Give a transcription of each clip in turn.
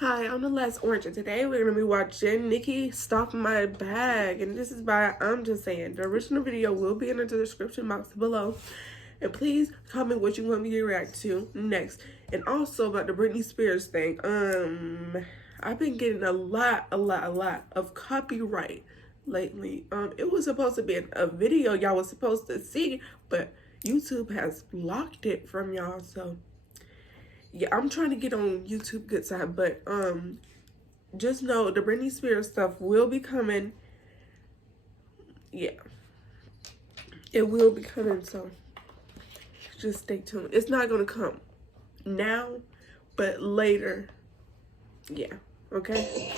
Hi, I'm the last orange, and today we're gonna be watching Nicki Stop My Bag, and this is by I'm Just Saying. The original video will be in the description box below, and please comment what you want me to react to next. And also about the Britney Spears thing. I've been getting a lot of copyright lately. It was supposed to be a video y'all was supposed to see, but YouTube has blocked it from y'all. So yeah, I'm trying to get on YouTube good side, but just know the Britney Spears stuff will be coming. Yeah, it will be coming, so just stay tuned. It's not gonna come now, but later. Yeah, okay.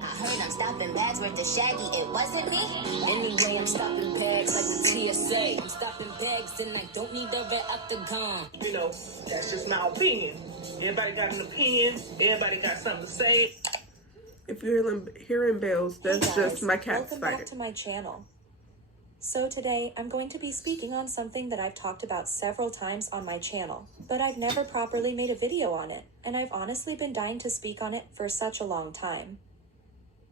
I heard I'm stopping bags worth the Shaggy, it wasn't me. Anyway, I'm stopping bags like the TSA. I'm stopping bags and I don't need a red up the gun. You know, that's just my opinion. Everybody got an opinion. Everybody got something to say. If you're hearing bells, that's hey guys, just my cat's welcome fighting. back to my channel. So today, I'm going to be speaking on something that I've talked about several times on my channel, but I've never properly made a video on it, and I've honestly been dying to speak on it for such a long time.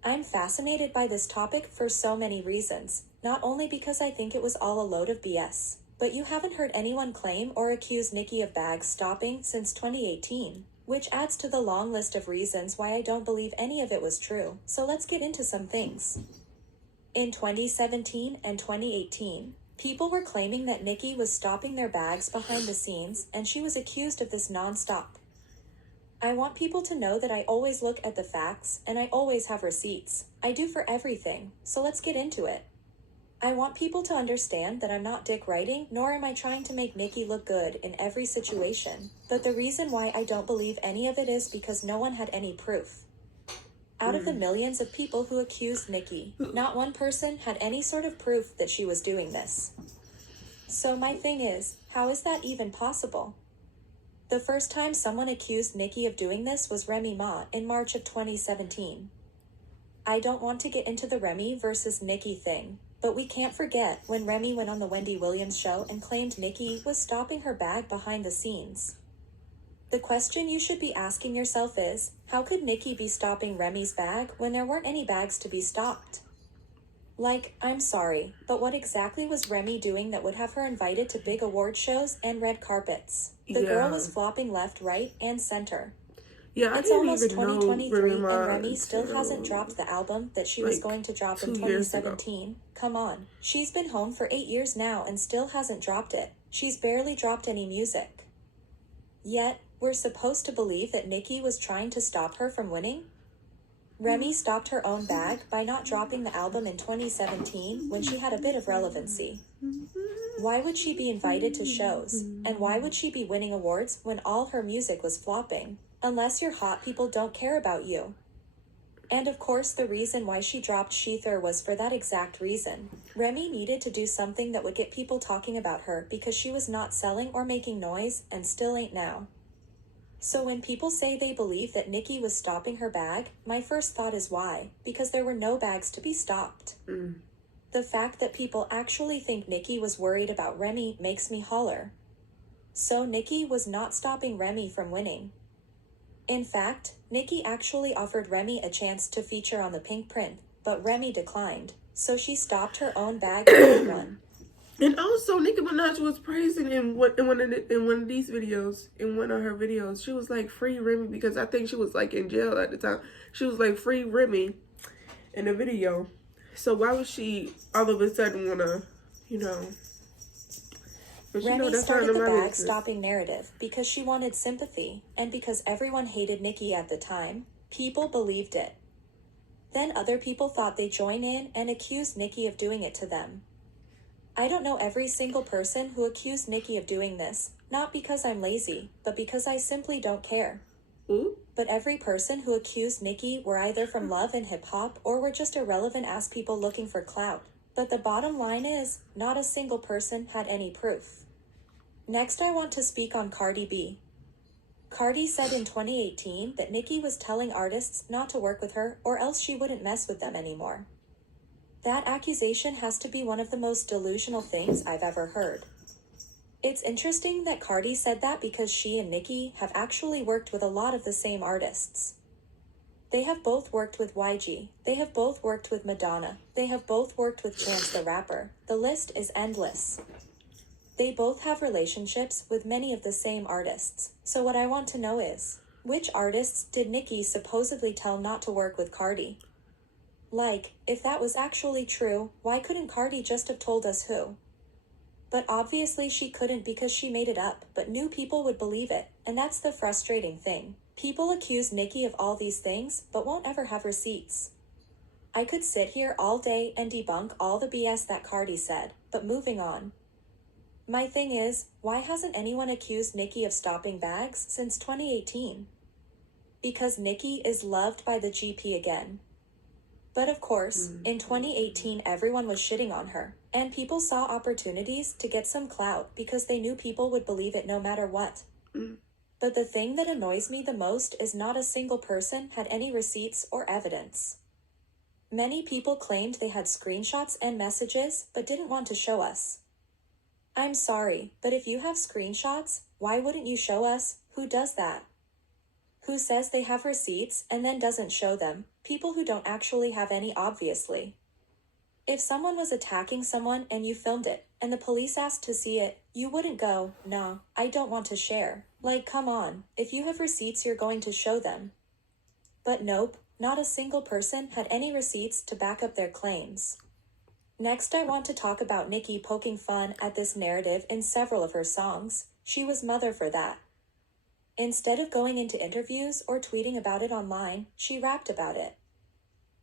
I'm fascinated by this topic for so many reasons, not only because I think it was all a load of BS, but you haven't heard anyone claim or accuse Nicki of bag stopping since 2018, which adds to the long list of reasons why I don't believe any of it was true. So let's get into some things. In 2017 and 2018, people were claiming that Nicki was stopping their bags behind the scenes, and she was accused of this non-stop. I want people to know that I always look at the facts, and I always have receipts. I do for everything, so let's get into it. I want people to understand that I'm not dick writing, nor am I trying to make Nicki look good in every situation, but the reason why I don't believe any of it is because no one had any proof. Out of the millions of people who accused Nicki, not one person had any sort of proof that she was doing this. So my thing is, how is that even possible? The first time someone accused Nicki of doing this was Remy Ma in March of 2017. I don't want to get into the Remy versus Nicki thing, but we can't forget when Remy went on the Wendy Williams show and claimed Nicki was stopping her bag behind the scenes. The question you should be asking yourself is, how could Nicki be stopping Remy's bag when there weren't any bags to be stopped? Like, I'm sorry, but what exactly was Remy doing that would have her invited to big award shows and red carpets? The girl was flopping left, right, and center. Yeah, It's almost 2023 and Remy still hasn't dropped the album that she was going to drop in 2017. Come on, she's been home for 8 years now and still hasn't dropped it. She's barely dropped any music. Yet, we're supposed to believe that Nicki was trying to stop her from winning? Remy stopped her own bag by not dropping the album in 2017 when she had a bit of relevancy. Why would she be invited to shows, and why would she be winning awards when all her music was flopping? Unless you're hot, people don't care about you. And of course the reason why she dropped Sheether was for that exact reason. Remy needed to do something that would get people talking about her because she was not selling or making noise, and still ain't now. So when people say they believe that Nicki was stopping her bag, my first thought is why? Because there were no bags to be stopped. The fact that people actually think Nicki was worried about Remy makes me holler. So Nicki was not stopping Remy from winning. In fact, Nicki actually offered Remy a chance to feature on the Pink Print, but Remy declined, so she stopped her own bag and won. And also, Nicki Minaj was praising in one of these videos, in one of her videos. She was like, free Remy, because I think she was like in jail at the time. She was like, free Remy in the video. So why would she all of a sudden wanna, But Remy started the bag stopping narrative because she wanted sympathy, and because everyone hated Nicki at the time, people believed it. Then other people thought they'd join in and accused Nicki of doing it to them. I don't know every single person who accused Nicki of doing this, not because I'm lazy, but because I simply don't care. But every person who accused Nicki were either from love and hip-hop or were just irrelevant ass people looking for clout. But the bottom line is, not a single person had any proof. Next, I want to speak on Cardi B. Cardi said in 2018 that Nicki was telling artists not to work with her or else she wouldn't mess with them anymore. That accusation has to be one of the most delusional things I've ever heard. It's interesting that Cardi said that because she and Nicki have actually worked with a lot of the same artists. They have both worked with YG, they have both worked with Madonna, they have both worked with Chance the Rapper. The list is endless. They both have relationships with many of the same artists. So what I want to know is, which artists did Nicki supposedly tell not to work with Cardi? Like, if that was actually true, why couldn't Cardi just have told us who? But obviously she couldn't because she made it up, but knew people would believe it, and that's the frustrating thing. People accuse Nicki of all these things, but won't ever have receipts. I could sit here all day and debunk all the BS that Cardi said, but moving on. My thing is, why hasn't anyone accused Nicki of stopping bags since 2018? Because Nicki is loved by the GP again. But of course, in 2018 everyone was shitting on her, and people saw opportunities to get some clout because they knew people would believe it no matter what. But the thing that annoys me the most is not a single person had any receipts or evidence. Many people claimed they had screenshots and messages, but didn't want to show us. I'm sorry, but if you have screenshots, why wouldn't you show us? Who does that? Who says they have receipts and then doesn't show them? People who don't actually have any, obviously. If someone was attacking someone and you filmed it, and the police asked to see it, you wouldn't go, "Nah, I don't want to share." Like, come on, if you have receipts you're going to show them. But nope, not a single person had any receipts to back up their claims. Next, I want to talk about Nicki poking fun at this narrative in several of her songs. She was mother for that. Instead of going into interviews or tweeting about it online, she rapped about it.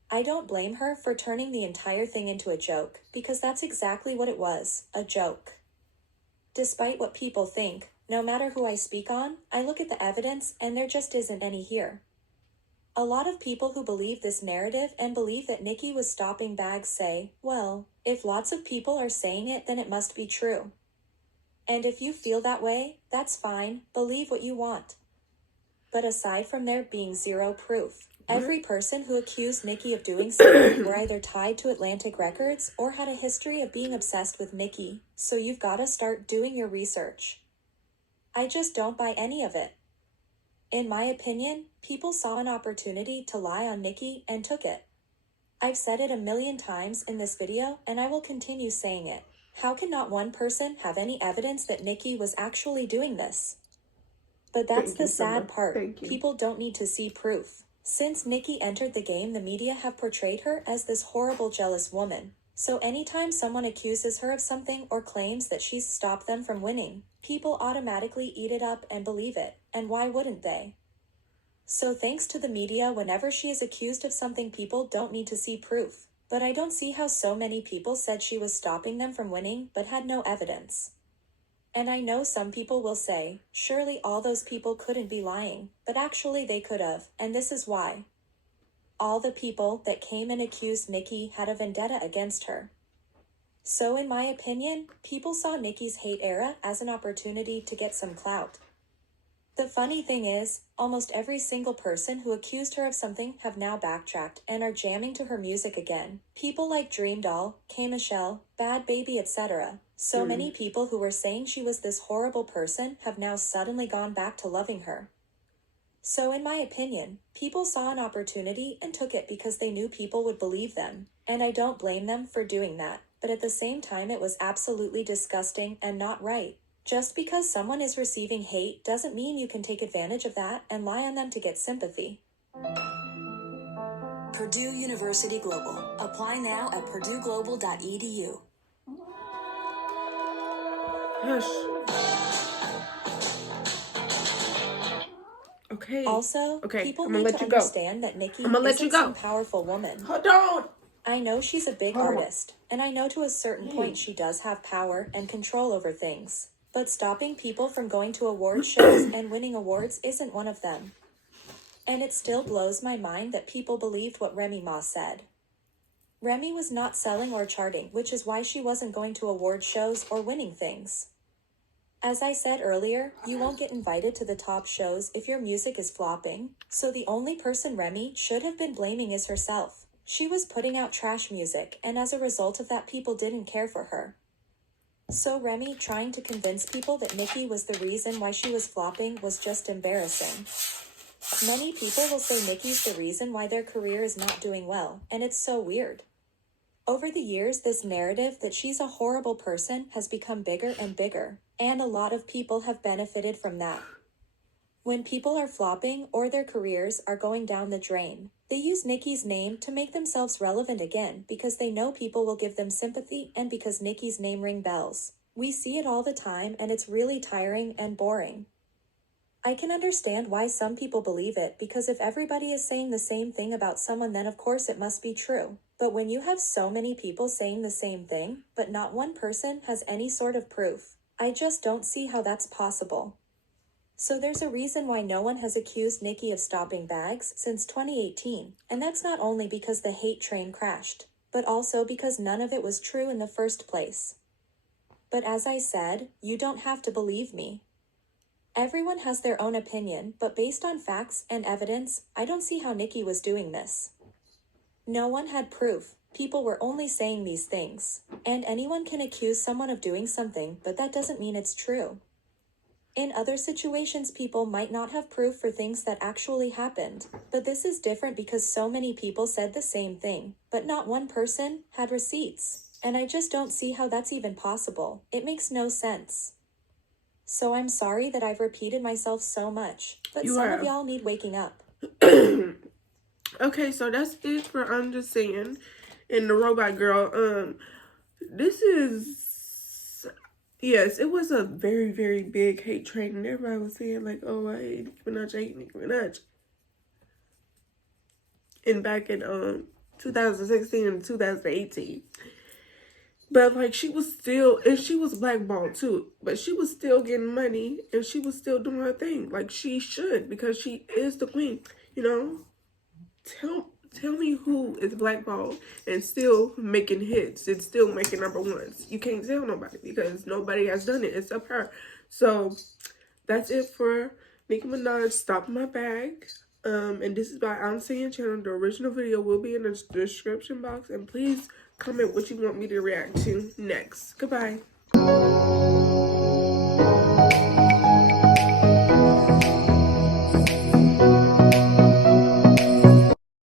I don't blame her for turning the entire thing into a joke, because that's exactly what it was, a joke. Despite what people think, no matter who I speak on, I look at the evidence and there just isn't any here. A lot of people who believe this narrative and believe that Nicki was stopping bags say, well, if lots of people are saying it, then it must be true. And if you feel that way, that's fine, believe what you want. But aside from there being zero proof, every person who accused Nicki of doing something were either tied to Atlantic Records or had a history of being obsessed with Nicki, so you've got to start doing your research. I just don't buy any of it. In my opinion, people saw an opportunity to lie on Nicki and took it. I've said it a million times in this video and I will continue saying it. How can not one person have any evidence that Nicki was actually doing this? But that's the sad part. People don't need to see proof. Since Nicki entered the game, the media have portrayed her as this horrible, jealous woman. So anytime someone accuses her of something or claims that she's stopped them from winning, people automatically eat it up and believe it, and why wouldn't they? So thanks to the media, whenever she is accused of something, people don't need to see proof. But I don't see how so many people said she was stopping them from winning but had no evidence. And I know some people will say, surely all those people couldn't be lying, but actually they could have, and this is why. All the people that came and accused Nicki had a vendetta against her. So in my opinion, people saw Nicki's hate era as an opportunity to get some clout. The funny thing is, almost every single person who accused her of something have now backtracked and are jamming to her music again. People like Dream Doll, K Michelle, Bad Baby, etc. So many people who were saying she was this horrible person have now suddenly gone back to loving her. So in my opinion, people saw an opportunity and took it because they knew people would believe them, and I don't blame them for doing that, but at the same time it was absolutely disgusting and not right. Just because someone is receiving hate doesn't mean you can take advantage of that and lie on them to get sympathy. Purdue University Global. Apply now at purdueglobal.edu. Hush. Okay. Also, okay. people I'm gonna need let to you go. understand that Nicki I'm gonna let isn't you go. some powerful woman. Hold on. I know she's a big Hold on. artist, and I know to a certain point she does have power and control over things. But stopping people from going to award shows and winning awards isn't one of them. And it still blows my mind that people believed what Remy Ma said. Remy was not selling or charting, which is why she wasn't going to award shows or winning things. As I said earlier, you won't get invited to the top shows if your music is flopping, so the only person Remy should have been blaming is herself. She was putting out trash music, and as a result of that, people didn't care for her. So Remy trying to convince people that Nicki was the reason why she was flopping was just embarrassing. Many people will say Nicki's the reason why their career is not doing well, and it's so weird. Over the years, this narrative that she's a horrible person has become bigger and bigger, and a lot of people have benefited from that. When people are flopping or their careers are going down the drain, they use Nicki's name to make themselves relevant again because they know people will give them sympathy and because Nicki's name ring bells. We see it all the time and it's really tiring and boring. I can understand why some people believe it because if everybody is saying the same thing about someone, then of course it must be true. But when you have so many people saying the same thing, but not one person has any sort of proof, I just don't see how that's possible. So there's a reason why no one has accused Nicki of stopping bags since 2018, and that's not only because the hate train crashed, but also because none of it was true in the first place. But as I said, you don't have to believe me. Everyone has their own opinion, but based on facts and evidence, I don't see how Nicki was doing this. No one had proof, people were only saying these things, and anyone can accuse someone of doing something, but that doesn't mean it's true. In other situations, people might not have proof for things that actually happened, but this is different because so many people said the same thing, but not one person had receipts, and I just don't see how that's even possible. It makes no sense. So I'm sorry that I've repeated myself so much, but some of y'all need waking up. Okay, so that's it for I'm Just Saying and the Robot Girl. This is... Yes, it was a very, very big hate train, and everybody was saying, like, oh, I hate Nicki Minaj, I hate Nicki Minaj. And back in 2016 and 2018. But, like, she was still, and she was blackballed, too. But she was still getting money, and she was still doing her thing. Like, she should, because she is the queen, you know? Tell me who is blackballed and still making hits and still making number ones. You can't tell nobody because nobody has done it except her. So that's it for Nicki Minaj, Stop My Bag. And this is by I'm Saying channel. The original video will be in the description box. And please comment what you want me to react to next. Goodbye.